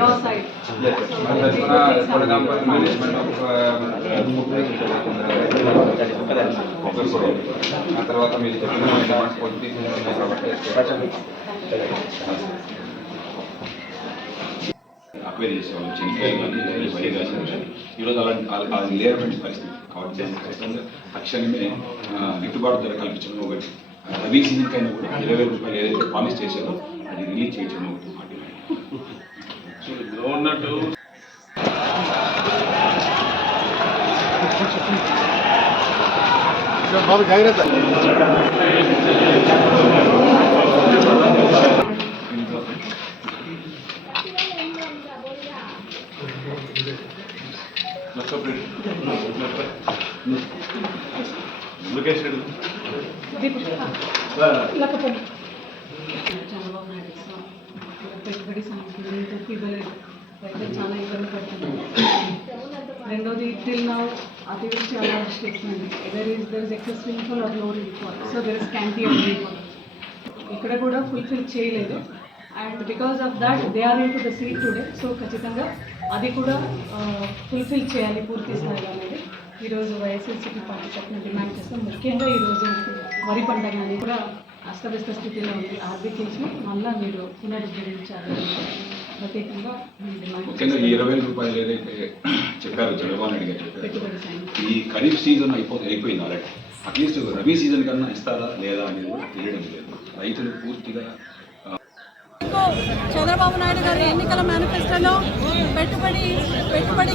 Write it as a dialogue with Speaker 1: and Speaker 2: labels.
Speaker 1: Yes,
Speaker 2: yes. Una persona, por
Speaker 3: ejemplo, en management, uh, ఆ తర్వాత మీరు చెప్పిన డిమాండ్స్ కాబట్టి
Speaker 4: అక్వైర్ చేసేవాళ్ళు చెనిక్కాయలు ఈరోజు అలాంటి ఆ- అది లేనటువంటి పరిస్థితి కాబట్టి ఖచ్చితంగా తక్షణమే గిట్టుబాటు ధర కల్పించడం ఒకటి ఆ, రబీ సీజన్ కైనా కూడా ఇరవై వేల రూపాయలు ఏదైతే ప్రామిస్ చేశారో అది రిలీజ్ చేయడం ఒకటి మాట
Speaker 5: బాబు జాగ్రత్త
Speaker 2: లకపోతే చంద్రబాబు నాయుడు ఇస్తాం పెట్టుబడి సాయం ఇంతకు ఇవ్వలేదు రైతులు చాలా ఇబ్బంది పడుతున్నారు రెండోది టిల్ నౌ అతివృష్టి అనావృష్టి ఎక్కువండి there is there is excess rainfall ఆర్లో rainfall so there is quantity of ఇక్కడ కూడా ఫుల్ఫిల్ చేయలేదు. And because of that they are in to the seat today so ఖచ్చితంగా అది కూడా ఫుల్ఫిల్ చేయాలి పూర్తి స్థాయిలో అనేది. ఈరోజు వైఎస్ఆర్సీపీ పార్టీ తరఫున డిమాండ్ చేస్తాం. ముఖ్యంగా ఈరోజు వరి పంట కానీ కూడా అస్తవ్యస్త స్థితిలో ఉంది. ఆర్థిక మళ్ళీ మీరు పునరుద్ధరించాలి.
Speaker 4: ముఖ్యంగా ఈ. ఇరవై వేల రూపాయలు ఏదైతే చెప్పారో చంద్రబాబు నాయుడు గారు చెప్పారు ఈ ఖరీఫ్ సీజన్ అయిపో అయిపోయింది ఆల్రెడీ అట్లీస్ట్ రబీ సీజన్ కన్నా ఇస్తారా లేదా అనేది కూడా తెలియడం లేదు. రైతులు పూర్తిగా
Speaker 6: చంద్రబాబు నాయుడు గారి ఎన్నికల మేనిఫెస్టోలో పెట్టుబడి పెట్టుబడి